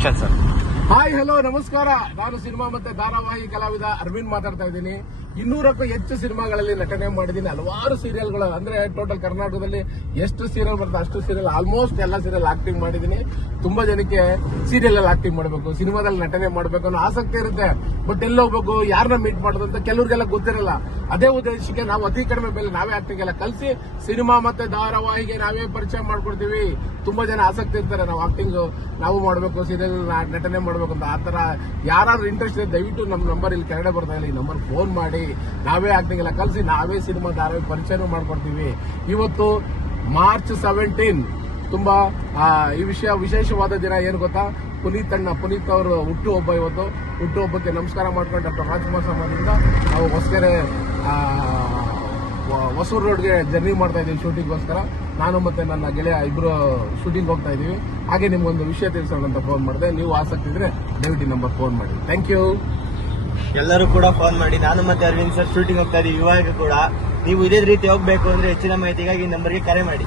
Vishal sir. Hi hello ನಮಸ್ಕಾರ. ನಾನು cinema ಮತ್ತೆ ಧಾರಾವಾಹಿ ಕಲಾವಿದ ಅರವಿಂದ್ ಮಾತಾಡ್ತಾ ಇದ್ದೀನಿ. 200ಕ್ಕೂ ಹೆಚ್ಚು ಸಿನಿಮಾಗಳಲ್ಲಿ ನಟನೆ ಮಾಡಿದ್ದೀನಿ. ಹಲವಾರು ಸೀರಿಯಲ್ಗಳು, ಅಂದ್ರೆ ಟೋಟಲ್ ಕರ್ನಾಟಕದಲ್ಲಿ ಎಷ್ಟು ಸೀರಿಯಲ್ ಬರ್ತದೆ ಅಷ್ಟು ಸೀರಿಯಲ್, ಆಲ್ಮೋಸ್ಟ್ ಎಲ್ಲ ಸೀರಿಯಲ್ ಆಕ್ಟಿಂಗ್ ಮಾಡಿದ್ದೀನಿ. ತುಂಬಾ ಜನಕ್ಕೆ ಸೀರಿಯಲ್ ಅಲ್ಲಿ ಆಕ್ಟಿಂಗ್ ಮಾಡಬೇಕು, ಸಿನಿಮಾದಲ್ಲಿ ನಟನೆ ಮಾಡಬೇಕು ಅನ್ನೋ ಆಸಕ್ತಿ ಇರುತ್ತೆ. ಬಟ್ ಎಲ್ಲಿ ಹೋಗ್ಬೇಕು, ಯಾರನ್ನ ಮೀಟ್ ಮಾಡೋದು ಅಂತ ಕೆಲವ್ರಿಗೆಲ್ಲ ಗೊತ್ತಿರಲ್ಲ. ಅದೇ ಉದ್ದೇಶಕ್ಕೆ ನಾವು ಅತಿ ಕಡಿಮೆ ಬೆಲೆ ನಾವೇ ಆಕ್ಟಿಂಗ್ ಎಲ್ಲ ಕಲಿಸಿ ಸಿನಿಮಾ ಮತ್ತೆ ಧಾರಾವಾಹಿಗೆ ನಾವೇ ಪರಿಚಯ ಮಾಡ್ಕೊಡ್ತೀವಿ. ತುಂಬಾ ಜನ ಆಸಕ್ತಿ ಇರ್ತಾರೆ, ನಾವು ಆಕ್ಟಿಂಗ್ ನಾವು ಮಾಡಬೇಕು, ಸೀರಿಯಲ್ ನಟನೆ ಮಾಡಬೇಕು ಅಂತ. ಆತರ ಯಾರು ಇಂಟ್ರೆಸ್ಟ್ ಇದೆ ದಯವಿಟ್ಟು ನಮ್ಮ ನಂಬರ್ ಇಲ್ಲಿ ಕೆಳಗಡೆ ಬರ್ತಾ ಇಲ್ಲ, ಈ ನಂಬರ್ ಫೋನ್ ಮಾಡಿ ನಾವೇ ಆಕ್ಟಿಂಗ್ ಎಲ್ಲ ಕಲಿಸಿ ನಾವೇ ಸಿನಿಮಾ ಧಾರಾವಾಹಿ ಪರಿಚಯನೂ ಮಾಡ್ಕೊಡ್ತೀವಿ. ಇವತ್ತು ಮಾರ್ಚ್ 17 ತುಂಬಾ ಈ ವಿಶೇಷವಾದ ದಿನ. ಏನು ಗೊತ್ತಾ, ಪುನೀತ್ ಅವರು ಹುಟ್ಟುಹಬ್ಬ. ಇವತ್ತು ಹುಟ್ಟುಹಬ್ಬಕ್ಕೆ ನಮಸ್ಕಾರ ಮಾಡ್ಕೊಂಡು ಡಾಕ್ಟರ್ ರಾಜ್ಕುಮಾರ್ ಸಮಾಜದಿಂದ ನಾವು ಹೊಸಕೆರೆ ಹೊಸೂರು ರೋಡ್ಗೆ ಜರ್ನಿ ಮಾಡ್ತಾ ಇದ್ದೀವಿ ಶೂಟಿಂಗ್ಗೋಸ್ಕರ. ನಾನು ಮತ್ತೆ ನನ್ನ ಗೆಳೆಯ ಇಬ್ರು ಶೂಟಿಂಗ್ ಹೋಗ್ತಾ ಇದೀವಿ. ಹಾಗೆ ನಿಮ್ಗೊಂದು ವಿಷಯ ತಿಳಿಸೋಣ ಅಂತ ಫೋನ್ ಮಾಡಿದೆ. ನೀವು ಆಸಕ್ತಿ ಇದ್ರೆ ದಯವಿಟ್ಟು ನಂಬರ್ ಫೋನ್ ಮಾಡಿ. Thank you. ಎಲ್ಲರೂ ಕೂಡ ಫೋನ್ ಮಾಡಿ. ನಾನು ಮತ್ತೆ ಅರವಿಂದ್ ಸರ್ ಶೂಟಿಂಗ್ ಹೋಗ್ತಾ ಇದೀವಿ. ಇವಾಗ ಕೂಡ ನೀವು ಇದೇ ರೀತಿ ಹೋಗ್ಬೇಕು ಅಂದ್ರೆ ಹೆಚ್ಚಿನ ಮಾಹಿತಿಗಾಗಿ ಈ ನಂಬರ್ಗೆ ಕರೆ ಮಾಡಿ.